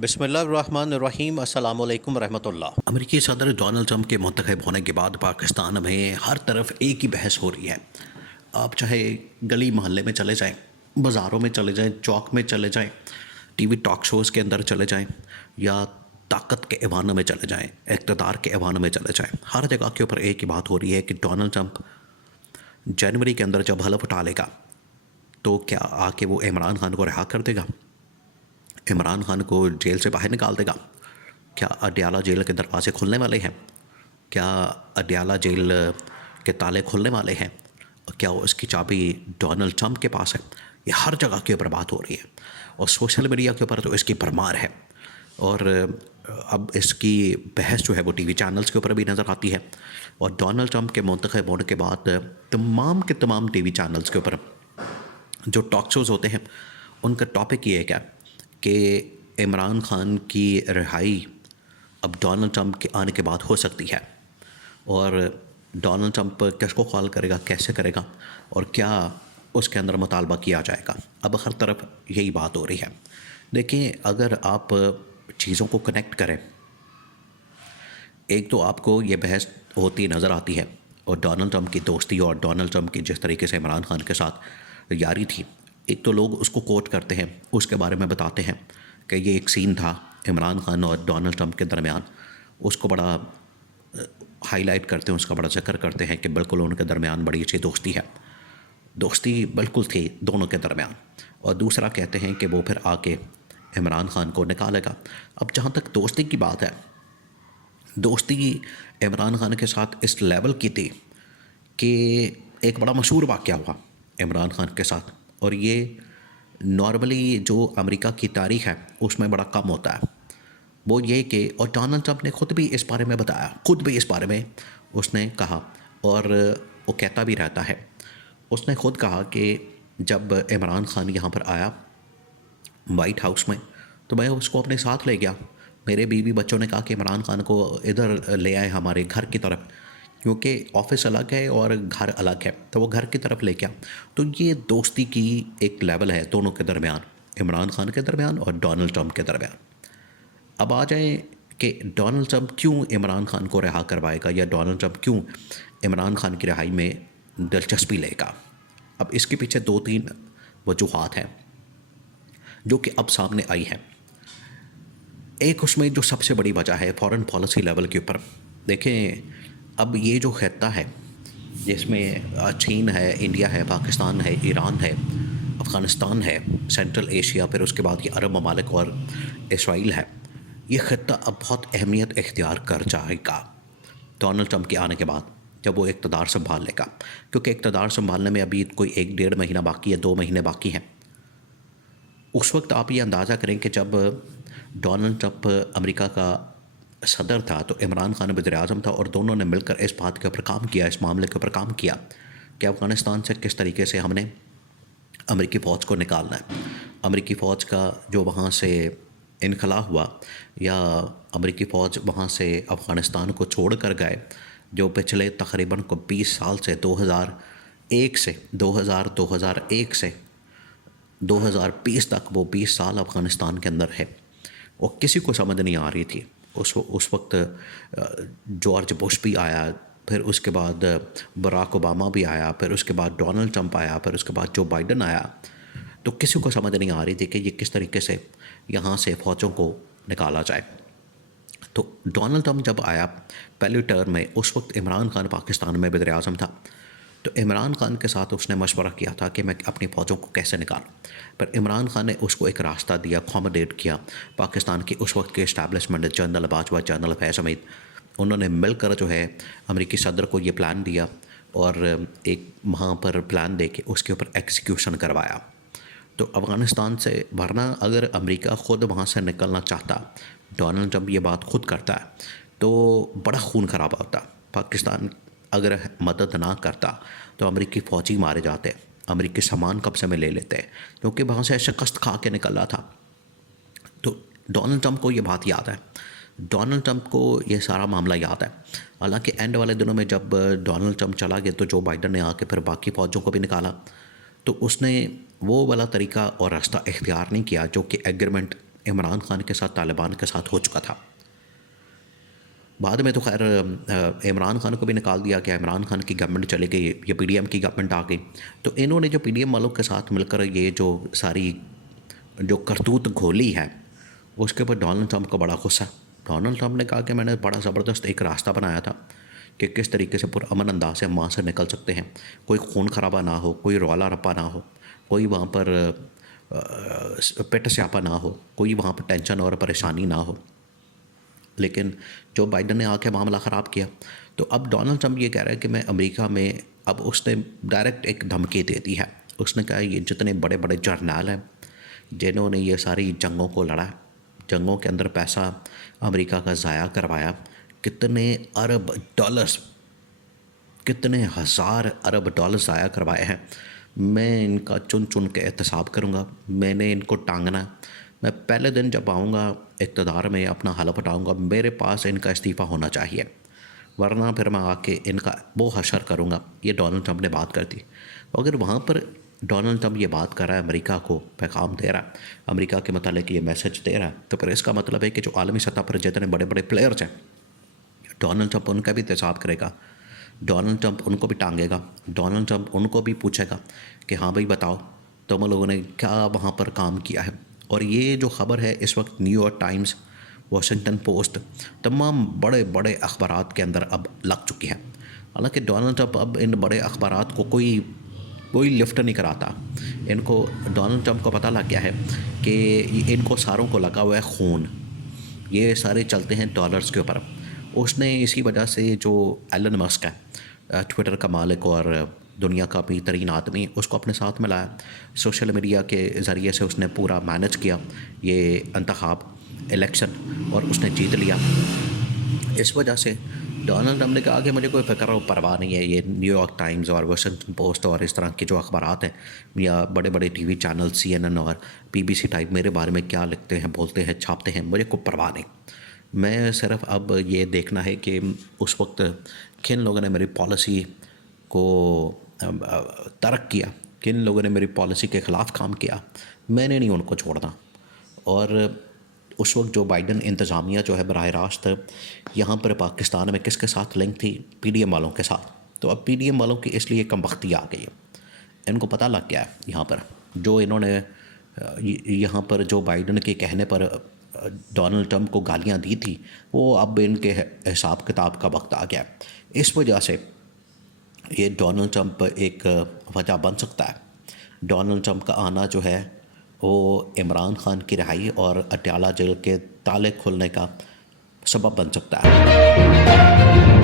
बिस्मिल्लाहिर्रहमानिर्रहीम अस्सलामु अलैकुम रहमतुल्लाह। अमेरिकी सदर डोनाल्ड ट्रंप के मुंतखब होने के बाद पाकिस्तान में हर तरफ एक ही बहस हो रही है। आप चाहे गली मोहल्ले में चले जाएं, बाज़ारों में चले जाएं, चौक में चले जाएं, टीवी टॉक शोज़ के अंदर चले जाएं या ताकत के ऐवानों में चले जाएं, इक़्तिदार के ऐवानों में चले जाएं, हर जगह के ऊपर एक ही बात हो रही है कि डोनाल्ड ट्रंप जनवरी के अंदर जब हलफ उठा लेगा तो क्या आके वो इमरान खान को रिहा कर देगा, इमरान खान को जेल से बाहर निकाल देगा। क्या अडयाला जेल के दरवाजे खुलने वाले हैं? क्या अडयाला जेल के ताले खुलने वाले हैं? और क्या उसकी चाबी डोनाल्ड ट्रंप के पास है? ये हर जगह के ऊपर बात हो रही है और सोशल मीडिया के ऊपर तो इसकी भरमार है। और अब इसकी बहस जो है वो टीवी चैनल्स के ऊपर भी नज़र आती है और डोनाल्ड ट्रंप के मुंतखब होने के बाद तमाम के तमाम टीवी चैनल्स के ऊपर जो टॉक शोज़ होते हैं उनका टॉपिक ये है क्या कि इमरान खान की रिहाई अब डोनाल्ड ट्रंप के आने के बाद हो सकती है और डोनाल्ड ट्रंप किसको कॉल करेगा, कैसे करेगा और क्या उसके अंदर मुतालबा किया जाएगा। अब हर तरफ यही बात हो रही है। देखिए, अगर आप चीज़ों को कनेक्ट करें, एक तो आपको ये बहस होती नज़र आती है और डोनाल्ड ट्रंप की दोस्ती और डोनाल्ड ट्रंप की जिस तरीके से इमरान खान के साथ यारी थी, एक तो लोग उसको कोट करते हैं, उसके बारे में बताते हैं कि ये एक सीन था इमरान खान और डोनाल्ड ट्रंप के दरमियान, उसको बड़ा हाईलाइट करते हैं, उसका बड़ा जिक्र करते हैं कि बिल्कुल उनके दरमियान बड़ी अच्छी दोस्ती है, दोस्ती बिल्कुल थी दोनों के दरमियान। और दूसरा कहते हैं कि वो फिर आके इमरान खान को निकालेगा। अब जहाँ तक दोस्ती की बात है, दोस्ती इमरान खान के साथ इस लेवल की थी कि एक बड़ा मशहूर वाक़या हुआ इमरान खान के साथ, और ये नॉर्मली जो अमेरिका की तारीख़ है उसमें बड़ा कम होता है। वो ये कि और डोनाल्ड ट्रंप ने ख़ुद भी इस बारे में बताया, ख़ुद भी इस बारे में उसने कहा और वो कहता भी रहता है। उसने ख़ुद कहा कि जब इमरान खान यहाँ पर आया वाइट हाउस में तो मैं उसको अपने साथ ले गया। मेरे बीवी बच्चों ने कहा कि इमरान खान को इधर ले आए हमारे घर की तरफ, क्योंकि ऑफ़िस अलग है और घर अलग है, तो वो घर की तरफ ले गया। तो ये दोस्ती की एक लेवल है दोनों के दरमियान, इमरान खान के दरमियान और डोनाल्ड ट्रंप के दरमियान। अब आ जाएं कि डोनाल्ड ट्रंप क्यों इमरान खान को रिहा करवाएगा या डोनाल्ड ट्रंप क्यों इमरान खान की रिहाई में दिलचस्पी लेगा। अब इसके पीछे 2-3 वजूहात हैं जो कि अब सामने आई हैं। एक उसमें जो सबसे बड़ी वजह है फॉरेन पॉलिसी लेवल के ऊपर। देखें, अब ये जो खित्ता है जिसमें चीन है, इंडिया है, पाकिस्तान है, ईरान है, अफ़गानिस्तान है, सेंट्रल एशिया, फिर उसके बाद ये अरब ममालिक और इसराइल है, ये खित्ता अब बहुत अहमियत इख्तियार कर जाएगा डोनाल्ड ट्रंप के आने के बाद, जब वो इक़्तिदार संभाल लेगा। क्योंकि इक़्तिदार संभालने में अभी कोई 1-1.5 महीना बाकी है, 2 महीने बाकी हैं। उस वक्त आप ये अंदाज़ा करें कि जब डोनाल्ड ट्रंप अमेरिका का सदर था तो इमरान खान वज़ीर-ए-आज़म था और दोनों ने मिलकर इस बात के ऊपर काम किया, इस मामले के ऊपर काम किया कि अफ़गानिस्तान से किस तरीके से हमने अमेरिकी फ़ौज को निकालना है। अमेरिकी फ़ौज का जो वहाँ से इनखला हुआ या अमेरिकी फ़ौज वहाँ से अफ़गानिस्तान को छोड़ कर गए, जो पिछले तकरीबन को 20 साल से 2001 से 2020 तक वो 20 साल अफ़गानिस्तान के अंदर है और किसी को समझ नहीं आ रही थी। उस वक्त जॉर्ज बुश भी आया, फिर उसके बाद बराक ओबामा भी आया, फिर उसके बाद डोनाल्ड ट्रंप आया, फिर उसके बाद जो बाइडन आया, तो किसी को समझ नहीं आ रही थी कि ये किस तरीके से यहाँ से फ़ौजों को निकाला जाए। तो डोनाल्ड ट्रंप जब आया पहली टर्म में, उस वक्त इमरान खान पाकिस्तान में वज़ीर-ए-आज़म था, तो इमरान खान के साथ उसने मशवरा किया था कि मैं अपनी फ़ौजों को कैसे निकालूं। पर इमरान खान ने उसको एक रास्ता दिया, अकोमोडेट किया। पाकिस्तान की उस वक्त के इस्टेब्लिशमेंट, जनरल बाजवा, जनरल फैज़ हमीद, उन्होंने मिलकर जो है अमेरिकी सदर को ये प्लान दिया और एक वहाँ पर प्लान दे के उसके ऊपर एग्जीक्यूशन करवाया। तो अफ़गानिस्तान से, वरना अगर अमेरिका ख़ुद वहाँ से निकलना चाहता, डोनाल्ड ट्रंप ये बात खुद करता है, तो बड़ा खून खराबा होता। पाकिस्तान अगर मदद ना करता तो अमेरिकी फ़ौजी मारे जाते, अमेरिकी सामान कब्ज़े में ले लेते, क्योंकि वहाँ से शिकस्त खा के निकला था। तो डोनाल्ड ट्रंप को ये बात याद है, डोनाल्ड ट्रंप को ये सारा मामला याद है। हालांकि एंड वाले दिनों में जब डोनाल्ड ट्रंप चला गया तो जो बाइडन ने आके फिर बाकी फ़ौजों को भी निकाला, तो उसने वो वाला तरीका और रास्ता इख्तियार नहीं किया जो कि एग्रीमेंट इमरान खान के साथ, तालिबान के साथ हो चुका था। बाद में तो खैर इमरान खान को भी निकाल दिया गया, इमरान खान की गवर्नमेंट चली गई, ये पीडीएम की गवर्नमेंट आ गई। तो इन्होंने जो पीडीएम वालों के साथ मिलकर ये जो सारी जो करतूत घोली है, उसके ऊपर डोनाल्ड ट्रंप को बड़ा गुस्सा। डोनाल्ड ट्रंप ने कहा कि मैंने बड़ा ज़बरदस्त एक रास्ता बनाया था कि किस तरीके से पुरअमन अंदाज से हम वहाँ से निकल सकते हैं, कोई खून खराबा ना हो, कोई रौला रप्पा ना हो, कोई वहाँ पर पिट स्यापा ना हो, कोई वहाँ पर टेंशन और परेशानी ना हो। लेकिन जो बाइडन ने आके मामला ख़राब किया। तो अब डोनाल्ड ट्रंप ये कह रहा है कि मैं अमेरिका में, अब उसने डायरेक्ट एक धमकी दे दी है। उसने कहा ये जितने बड़े बड़े जर्नल हैं जिन्होंने ये सारी जंगों को लड़ा, जंगों के अंदर पैसा अमेरिका का ज़ाया करवाया, कितने अरब डॉलर्स, कितने हज़ार अरब डॉलर ज़ाया करवाए हैं, मैं इनका चुन चुन के एहतसाब करूँगा, मैंने इनको टांगना। मैं पहले दिन जब आऊँगा इक़्तिदार में अपना हलफ उठाऊँगा, मेरे पास इनका इस्तीफ़ा होना चाहिए, वरना फिर मैं आके इनका वो हशर करूँगा। ये डोनाल्ड ट्रंप ने बात कर दी। तो अगर वहाँ पर डोनाल्ड ट्रंप ये बात कर रहा है, अमेरिका को पैगाम दे रहा है, अमेरिका के मतलब ये मैसेज दे रहा है, तो फिर इसका मतलब है कि जो आलमी सतह पर जितने बड़े बड़े प्लेयर्स हैं, डोनाल्ड ट्रंप उनका भी एहतसाब करेगा, डोनाल्ड ट्रंप उनको भी टांगेगा, डोनाल्ड ट्रंप उनको भी पूछेगा कि हाँ भाई बताओ तुम लोगों ने क्या वहाँ पर काम किया है। और ये जो ख़बर है इस वक्त न्यूयॉर्क टाइम्स, वाशिंगटन पोस्ट, तमाम बड़े बड़े अखबारात के अंदर अब लग चुकी है। हालांकि डोनाल्ड ट्रंप अब इन बड़े अखबारात को कोई लिफ्ट नहीं कराता। इनको, डोनाल्ड ट्रंप को पता लग गया है कि इनको सारों को लगा हुआ है खून, ये सारे चलते हैं डॉलर्स के ऊपर। उसने इसी वजह से जो एलन मस्क है, ट्विटर का मालिक और दुनिया का बेहतरीन आदमी, उसको अपने साथ मिलाया। सोशल मीडिया के ज़रिए से उसने पूरा मैनेज किया ये इंतखाब, इलेक्शन, और उसने जीत लिया। इस वजह से डोनाल्ड ट्रंप ने कहा कि मुझे कोई फ़िक्र और परवाह नहीं है, ये न्यूयॉर्क टाइम्स और वाशिंगटन पोस्ट और इस तरह के जो अखबारात हैं, या बड़े बड़े टीवी चैनल CNN और BBC टाइप मेरे बारे में क्या लिखते हैं, बोलते हैं, छापते हैं, मुझे कोई परवाह नहीं। मैं सिर्फ अब ये देखना है कि उस वक्त किन लोगों ने मेरी पॉलिसी को तर्क किया, किन लोगों ने मेरी पॉलिसी के ख़िलाफ़ काम किया, मैंने नहीं उनको छोड़ना। और उस वक्त जो बाइडन इंतज़ामिया जो है बराह रास्त यहाँ पर पाकिस्तान में किसके साथ लिंक थी, PDM वालों के साथ। तो अब PDM वालों की इसलिए कमबख्ती आ गई है, इनको पता लग गया है यहाँ पर, जो इन्होंने यहाँ पर जो बाइडन के कहने पर डोनाल्ड ट्रंप को गालियाँ दी थी, वो अब इनके हिसाब किताब का वक्त आ गया। इस वजह से ये डोनाल्ड ट्रंप एक वजह बन सकता है। डोनाल्ड ट्रंप का आना जो है वो इमरान खान की रिहाई और अटियाला जेल के ताले खुलने का सबब बन सकता है।